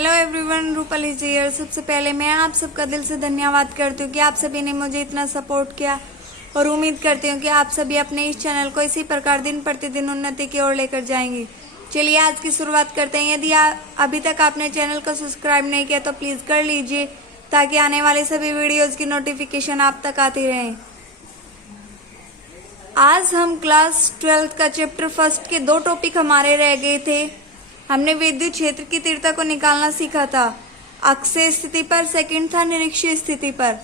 Hello everyone, Rupal is here. सबसे पहले मैं आप सबका दिल से धन्यवाद करती हूँ कि आप सभी ने मुझे इतना सपोर्ट किया और उम्मीद करती हूँ कि आप सभी अपने इस चैनल को इसी प्रकार दिन प्रतिदिन उन्नति की ओर लेकर जाएंगे। चलिए आज की शुरुआत करते हैं। यदि अभी तक आपने चैनल को सब्सक्राइब नहीं किया तो प्लीज़ कर लीजिए ताकि आने वाले सभी वीडियोज़ की नोटिफिकेशन आप तक आती रहे। आज हम क्लास 12th का चैप्टर फर्स्ट के 2 टॉपिक हमारे रह गए थे। हमने विद्युत क्षेत्र की तीव्रता को निकालना सीखा था, अक्षीय स्थिति पर, सेकंड था निरीक्षीय स्थिति पर,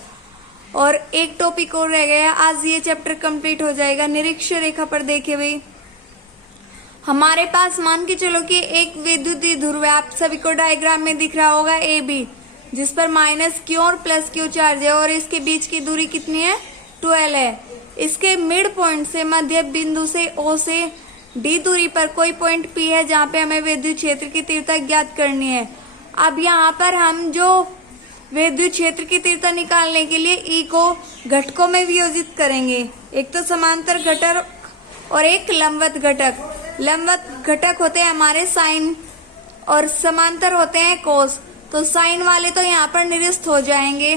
और एक टॉपिक और रह गया। आज ये चैप्टर कंप्लीट हो जाएगा। निरीक्षीय रेखा पर देखिए भाई, हमारे पास मान के चलो कि एक विद्युत ध्रुव है। आप सभी को डायग्राम में दिख रहा होगा AB, जिस पर -Q और +Q चार्ज है और इसके बीच की दूरी कितनी है, 12 है। इसके मिड पॉइंट से, मध्य बिंदु से O से D दूरी पर कोई पॉइंट P है जहाँ पे हमें विद्युत क्षेत्र की तीव्रता ज्ञात करनी है। अब यहाँ पर हम जो विद्युत क्षेत्र की तीव्रता निकालने के लिए E को घटकों में वियोजित करेंगे। एक तो समांतर घटक और एक लंबवत घटक। लंबवत घटक होते हैं हमारे साइन और समांतर होते हैं कोस। तो साइन वाले तो यहाँ पर निरस्त हो जाएंगे,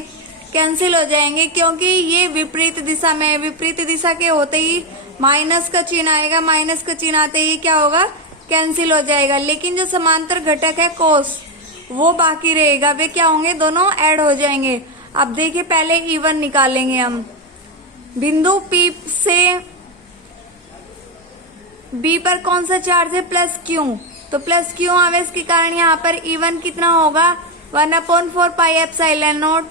कैंसिल हो जाएंगे, क्योंकि ये विपरीत दिशा में है। विपरीत दिशा के होते ही माइनस का चिन्ह आएगा, माइनस का चिन्ह आते ही क्या होगा, कैंसिल हो जाएगा। लेकिन जो समांतर घटक है कोस, वो बाकी रहेगा। वे क्या होंगे, दोनों ऐड हो जाएंगे। अब देखिए पहले E1 निकालेंगे हम। बिंदु P से B पर कौन सा चार्ज है, +Q। तो +Q आवेश के कारण यहाँ पर E1 कितना होगा, 1/4 pi epsilon not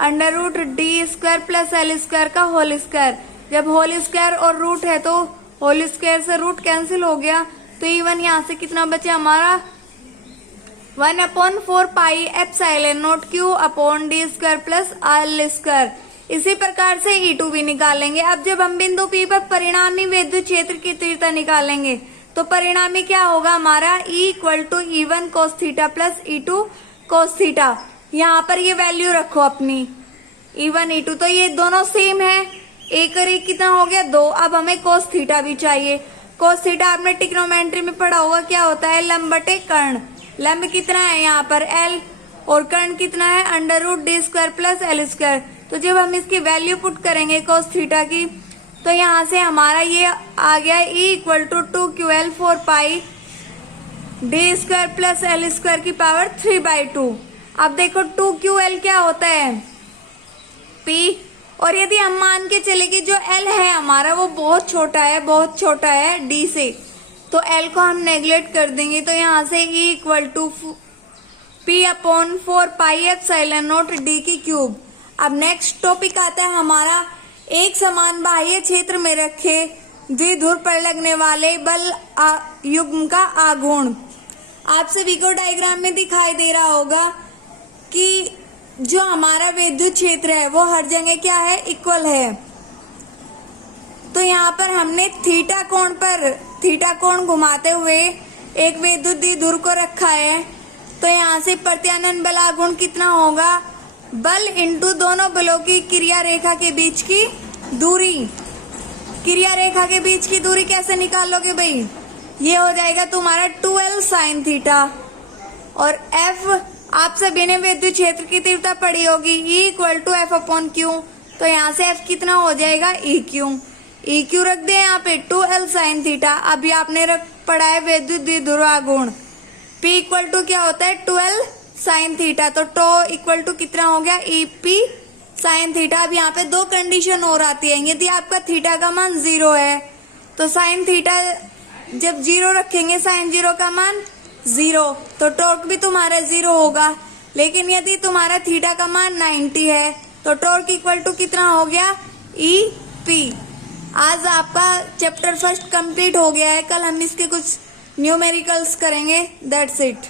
√d² + l² का होल स्क्वायर। जब होल स्क्वायर और रूट है तो होल स्क्वायर से रूट कैंसिल हो गया, तो E1 यहाँ से कितना बचा हमारा, 1/4 pi epsilon not Q/d² + l²। इसी प्रकार से E2 भी निकालेंगे। अब जब हम बिंदु P पर परिणामी विद्युत क्षेत्र की तीव्रता निकालेंगे तो परिणामी क्या होगा हमारा, E = E1 cos θ + E2 cos θ। यहाँ पर ये वैल्यू रखो अपनी, E1 E2, तो ये दोनों सेम है। एक और एक कितना हो गया, 2। अब हमें cos θ भी चाहिए। cos θ आपने ट्रिग्नोमेट्री में पढ़ा होगा, क्या होता है, लंब बटे कर्ण। लंब कितना है यहाँ पर L और कर्ण कितना है, √d² + l²। तो जब हम इसकी वैल्यू पुट करेंगे cos θ की, तो यहाँ से हमारा ये आ गया E = 2QL 4 पाई d² + l² की पावर 3/2। अब देखो 2QL क्या होता है, P। और यदि हम मान के चले कि जो L है हमारा वो बहुत छोटा है, बहुत छोटा है D से, तो L को हम नेग्लेक्ट कर देंगे। तो यहाँ से E = P/4 pi epsilon not d³। अब नेक्स्ट टॉपिक आता है हमारा, एक समान बाह्य क्षेत्र में रखे द्विध्रुव पर लगने वाले बल युग्म का आघूर्ण। आप सभी को डायग्राम में दिखाई दे रहा होगा कि जो हमारा विद्युत क्षेत्र है वो हर जगह क्या है, इक्वल है। तो यहाँ पर हमने थीटा कोण घुमाते हुए एक विद्युत द्विध्रुव को रखा है। तो यहाँ से प्रत्यानयन बल आघूर्ण कितना होगा, बल इंटू दोनों बलों की क्रिया रेखा के बीच की दूरी। क्रिया रेखा के बीच की दूरी कैसे निकालोगे भाई, ये हो जाएगा तुम्हारा 2L sin θ। और F आप सभी ने विद्युत क्षेत्र की तीव्रता पढ़ी होगी, E = F/Q। तो यहाँ से F कितना हो जाएगा, EQ रख दे यहाँ पे 2L sin θ। अभी आपने पढ़ा है विद्युत द्विध्रुव आघूर्ण, P = क्या होता है, 2L sin θ। तो τ = कितना हो गया, EP sin θ। अब यहाँ पे 2 कंडीशन और आती है। यदि आपका थीटा का मान 0 है तो sin θ जब 0 रखेंगे, sin 0 का मान 0, तो टॉर्क भी तुम्हारा 0 होगा। लेकिन यदि तुम्हारा थीटा का मान 90 है तो टॉर्क = कितना हो गया, EP। आज आपका चैप्टर फर्स्ट कंप्लीट हो गया है। कल हम इसके कुछ न्यूमेरिकल्स करेंगे। That's it.